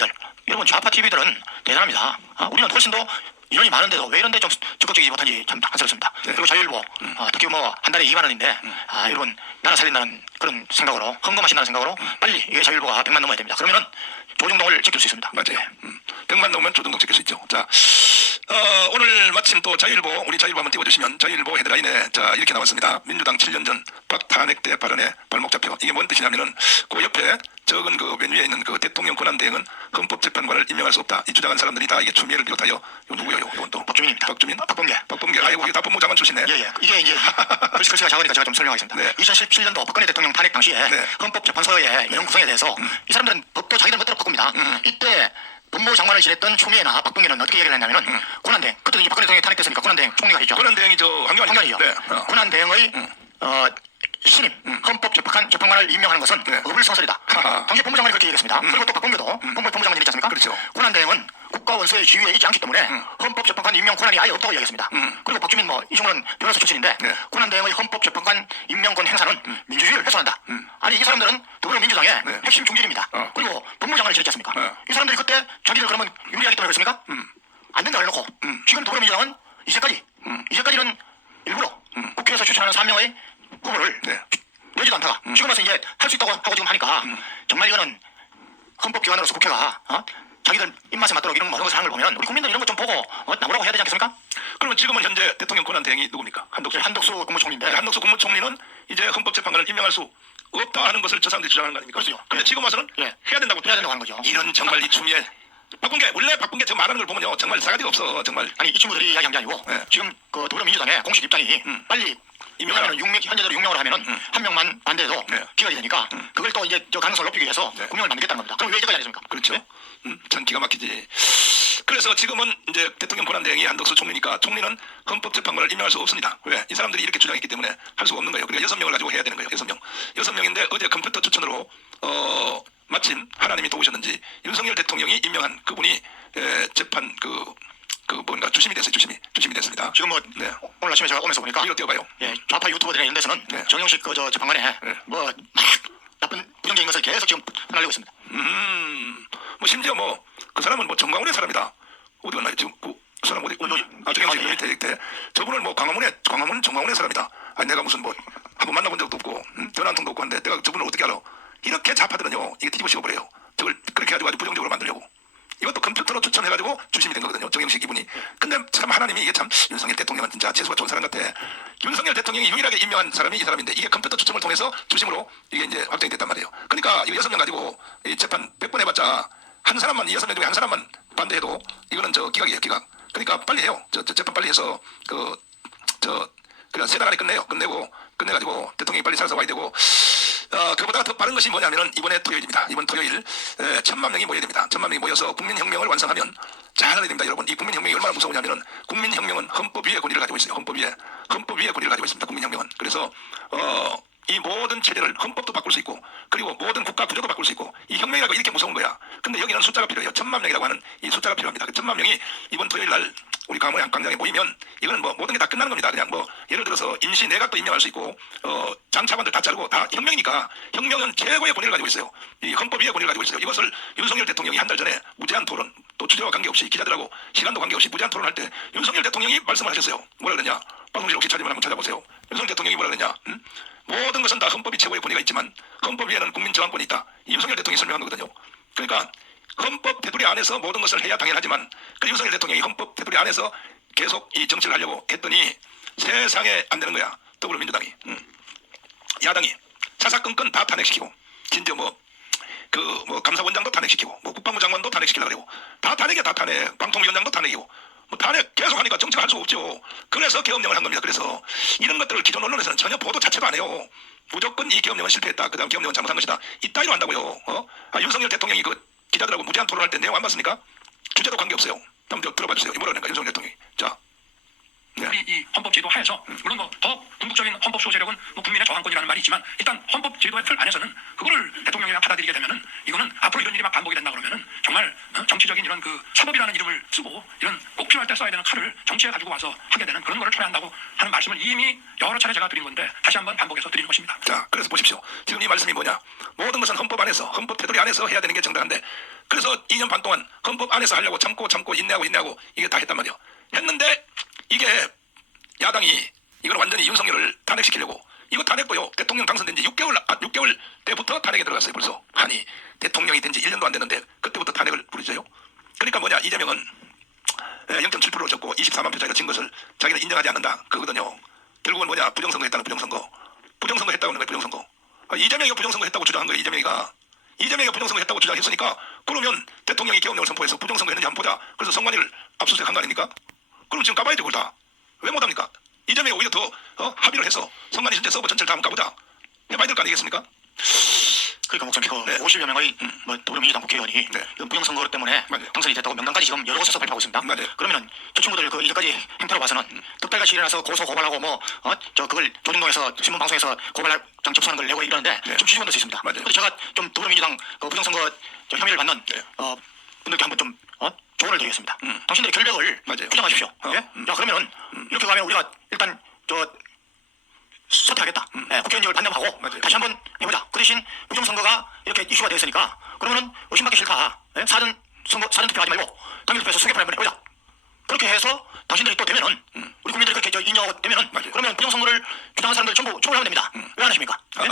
TV들, 여러분 좌파 TV들은 대단합니다. 우리는 훨씬 더 인원이 많은데도 왜 이런데 좀 적극적이지 못한지 참 안쓰럽습니다. 네. 그리고 자유일보 특히 뭐 한 달에 2만 원인데 여러분 나라 살린다는 그런 생각으로 헌금하신다는 생각으로 빨리 이게 자유일보가 100만 넘어야 됩니다. 그러면은 조중동을 지킬 수 있습니다. 맞아요. 100만 넘으면 조중동 지킬 수 있죠. 자, 오늘 마침 또 자유일보, 우리 자유일보 한번 띄워주시면 자유일보 헤드라인에 자 이렇게 나왔습니다. 민주당 7년 전 박탄핵 때 발언에 발목 잡혀. 이게 뭔 뜻이냐면은 그 옆에 적은 그 맨 위에 있는 그 대통령 권한대행은 헌법재판관을 임명할 수 없다. 이 주장한 사람들이 다 이게 추미애를 비롯하여 이거 누구예요? 이건 또 박주민입니다. 박주민? 박범계. 박범계. 아이고 이게 다 법무장관 출신이네. 예. 이게 이제 글씨가 작으니까 제가 좀 설명하겠습니다. 네. 2017년도 박근혜 대통령 탄핵 당시에 네. 헌법재판소의 인원 구성에 대해서 이 사람들은 법도 자기들 멋대로 바꿉니다. 이때 법무부 장관을 지냈던 추미애나 박범계는 어떻게 얘기를 했냐면은 권한대행, 그때도 이제 박근혜 대통령이 탄핵됐으니까 권한대행 총리가 있죠. 권한대행이 저 황교안이죠. 네. 권한대행의 신임 헌법재판관을 임명하는 것은 네. 어불성설이다. 당시 법무장관이 그렇게 얘기했습니다. 그리고 또 박범계도 법무장관이 있지 않습니까? 그렇죠. 권한대행은 국가 원수의 지위에 있지 않기 때문에 헌법재판관 임명 권한이 아예 없다고 이야기했습니다. 그리고 박주민 이 친구는 변호사 출신인데 네. 권한대행의 헌법재판관 임명권 행사는 민주주의를 훼손한다. 아니 이 사람들은 더불어민주당의 네. 핵심 중진입니다. 그리고 법무장관을 지냈지 않습니까? 이 사람들이 그때 자기들 그러면 유리하기 때문에 그렇습니까? 안 된다고 해놓고 지금 더불어민주당은 이제까지는 일부러 국회에서 추천하는 3명의 후보를 네. 내지도 않다가 지금 와서 이제 할 수 있다고 하고 지금 하니까 정말 이거는 헌법기관으로서 국회가 자기들 입맛에 맞도록 이런 모든 것을 하는 걸 보면 우리 국민들 이런 거 좀 보고 나오라고 해야 되지 않겠습니까? 그러면 지금은 현재 대통령 권한대행이 누굽니까? 한덕수 국무총리인데 한덕수 국무총리는 이제 헌법재판관을 임명할 수 없다 하는 것을 저 사람들이 주장하는 거 아닙니까? 그렇죠. 근데 지금 와서는 예. 해야 된다고 하는 거죠. 이런 정말 이 추미애 박범계 원래 박범계 지금 말하는 걸 보면요 정말 사가지가 없어 정말. 아니 이 친구들이 이야기한 게 아니고 네. 지금 그 더불어민주당의 공식 입장이 빨리 임명하면 현재대로 6명으로 하면은 한 명만 반대해도 네. 기각이 되니까 그걸 또 이제 저 가능성을 높이기 위해서 네. 국명을 만들겠다는 겁니다. 그럼 왜 이제까지 안 했습니까? 그렇죠. 네? 참 기가 막히지. 그래서 지금은 이제 대통령 권한대행이 한덕수 총리니까 총리는 헌법재판관을 임명할 수 없습니다. 왜? 이 사람들이 이렇게 주장했기 때문에 할 수가 없는 거예요. 그러니까 6명을 가지고 해야 되는 거예요. 6명. 6명인데 어제 컴퓨터 추천으로 마침 하나님이 도우셨는지 윤석열 대통령이 임명한 그분이 재판 뭔가 주심이 됐어요. 주심이 됐습니다. 지금 뭐 네. 오늘 아침에 제가 오면서 보니까 이거 띄워봐요. 예, 좌파 유튜버들이나 이런 데서는 네. 정영식 그 재판관에 네. 뭐 막 나쁜 부정적인 것을 계속 지금 날리고 있습니다. 뭐 심지어 뭐 그 사람은 뭐 정광훈의 사람이다. 어디 갔나 지금 그 사람 어디 정영식 대 저분을 뭐 광화문 정광훈의 사람이다. 아니 내가 무슨 뭐 한번 만나본 적도 없고 전화 한 통도 없고 한데 내가 저분을 어떻게 알아? 이렇게 좌파들은요 이게 뒤집어 씌워버려요. 저걸 그렇게 해가지고 아주 부정적으로 만들려고. 이것도 컴퓨터로 추천해가지고 주심이 된 거거든요. 정영식 이분이. 근데 참 하나님이 이게 참 윤석열 대통령은 진짜 재수가 좋은 사람 같아. 윤석열 대통령이 유일하게 임명한 사람이 이 사람인데 이게 컴퓨터 추첨을 통해서 주심으로 이게 이제 확정이 됐단 말이에요. 그러니까 이 6명 가지고 이 재판 100번 해봤자 한 사람만 이 6명 중에 한 사람만 반대해도 이거는 저 기각이에요. 기각. 그러니까 빨리 해요. 저 재판 빨리 해서 그냥 세 달 안에 끝내가지고 대통령이 빨리 살아서 와야 되고 그보다 더 빠른 것이 뭐냐면은 이번에 토요일입니다. 이번 토요일 1000만 명이 모여야 됩니다. 1000만 명이 모여서 국민혁명을 완성하면 잘 알아야 됩니다. 여러분 이 국민혁명이 얼마나 무서우냐면은 국민혁명은 헌법 위에 권위를 가지고 있어요. 헌법 위에 권위를 가지고 있습니다. 국민혁명은. 그래서 이 모든 체제를 헌법도 바꿀 수 있고 그리고 모든 국가 구조도 바꿀 수 있고 이 혁명이라고 이렇게 무서운 거야. 근데 여기는 숫자가 필요해요. 1000만 명이라고 하는 이 숫자가 필요합니다. 그 1000만 명이 이번 토요일 날 우리 강화문 한강장에 모이면 이거는 뭐 모든 게 다 끝나는 겁니다. 그냥 뭐 예를 들어서 임시 내각도 임명할 수 있고 장차관들 다 자르고 다 혁명이니까 혁명은 최고의 권위를 가지고 있어요. 이 헌법 위에 권위를 가지고 있어요. 이것을 윤석열 대통령이 한 달 전에 무제한 토론 또 주제와 관계없이 기자들하고 시간도 관계없이 무제한 토론할 때 윤석열 대통령이 말씀을 하셨어요. 뭐라 그러냐? 방송실 혹시 찾으면 한번 찾아보세요. 윤석열 대통령이 뭐라 그러냐? 모든 것은 다 헌법이 최고의 권위가 있지만 헌법 위에는 국민 저항권이 있다. 이 윤석열 대통령이 설명한 거거든요. 그러니까 헌법 테두리 안에서 모든 것을 해야 당연하지만 그 윤석열 대통령이 헌법 테두리 안에서 계속 이 정치를 하려고 했더니 세상에 안 되는 거야. 더불어민주당이 야당이 사사건건 다 탄핵시키고 진짜 감사원장도 탄핵시키고 뭐 국방부 장관도 탄핵시키려고 그러고 다 탄핵이야. 다 탄핵. 방통위원장도 탄핵이고 뭐 탄핵 계속 하니까 정치를 할 수 없죠. 그래서 계엄령을 한 겁니다. 그래서 이런 것들을 기존 언론에서는 전혀 보도 자체도 안 해요. 무조건 이 계엄령은 실패했다. 그 다음 계엄령은 잘못한 것이다. 이따위로 한다고요. 윤석열 대통령이 그 기자들하고 무제한 토론할 때 내용 안 봤습니까? 주제도 관계없어요. 한번 들어봐 주세요. 뭐라 그러니까 윤석열 대통령이. 자. 네. 우리 이 헌법제도 하에서 물론 뭐 더 궁극적인 헌법소 세력은 뭐 국민의 저항권이라는 말이 있지만 일단 헌법제도의 틀 안에서는 그거를 대통령이랑 받아들이게 되면은 이거는 앞으로 이런 일이 막 반복이 된다 그러면은 정말 정치적인 이런 그 사법이라는 이름을 쓰고 이런 꼭 필요할 때 써야 되는 칼을 정치에 가지고 와서 하게 되는 그런 거를 초래한다고 하는 말씀을 이미 여러 차례 제가 드린 건데 다시 한번 반복해서 드리는 것입니다. 자, 그래서 보십시오. 지금 이 말씀이 뭐냐? 모든 것은 헌법 안에서, 헌법 테두리 안에서 해야 되는 게 정당한데, 그래서 2년 반 동안 헌법 안에서 하려고 참고 인내하고 이게 다 했단 말이에요. 했는데 이게 야당이 이걸 완전히 윤석열을 탄핵시키려고, 이거 탄핵도요, 대통령 당선된 지 6개월 때부터 탄핵에 들어갔어요. 벌써. 아니, 대통령이 된 지 1년도 안 됐는데 그때부터 탄핵을 부르죠요. 그러니까 뭐냐, 이재명은 0.7%로 졌고 24만 표 차이가 진 것을 자기는 인정하지 않는다 그거거든요. 결국은 뭐냐, 부정선거 했다는 부정선거 했다고 하는 거예요. 부정선거. 이재명이가 부정선거 했다고 주장한 거예요. 이재명이가 부정선거 했다고 주장했으니까, 그러면 대통령이 계엄령을 선포해서 부정선거 했는지 한번 보자. 그래서 선관위를 압수수색한 거 아닙니까? 그럼 지금 까봐야 되고 그걸 다. 왜 못합니까? 이재명이 오히려 더 합의를 해서 선관위 전체 서버 전체를 다 한번 까보자. 해봐야 될 거 아니겠습니까? 그러니까 목사님 그 네. 50여 명의 뭐 더불어민주당 국회의원이 네. 그 부정선거 때문에 맞아요. 당선이 됐다고 명단까지 지금 여러 곳에서 발표하고 있습니다. 맞아요. 그러면은 저 친구들 그 이제까지 행태로 봐서는 득달같이 일어나서 고소 고발하고 저 그걸 조중동에서 신문방송에서 고발장 접수하는 걸 내고 이러는데 네. 좀 뒤집어낼 수 있습니다. 맞아요. 그래서 제가 좀 더불어민주당 그 부정선거 저 혐의를 받는 네. 분들께 한번 좀 조언을 드리겠습니다. 당신들이 결백을 맞아요. 주장하십시오. 예? 야 그러면은 이렇게 가면 우리가 일단 사퇴하겠다. 국회의원직을 반대하고 맞아요. 다시 한번 해보자. 그 대신 부정선거가 이렇게 이슈가 되었으니까 그러면은 의심받기 싫다. 사전 투표하지 말고 당일 투표해서 수개표 한번 해보자. 그렇게 해서 당신들이 또 되면은 우리 국민들이 그렇게 인정하고 되면은 맞아요. 그러면 부정선거를 주장하는 사람들 전부 처벌하면 됩니다. 왜 안 하십니까? 예?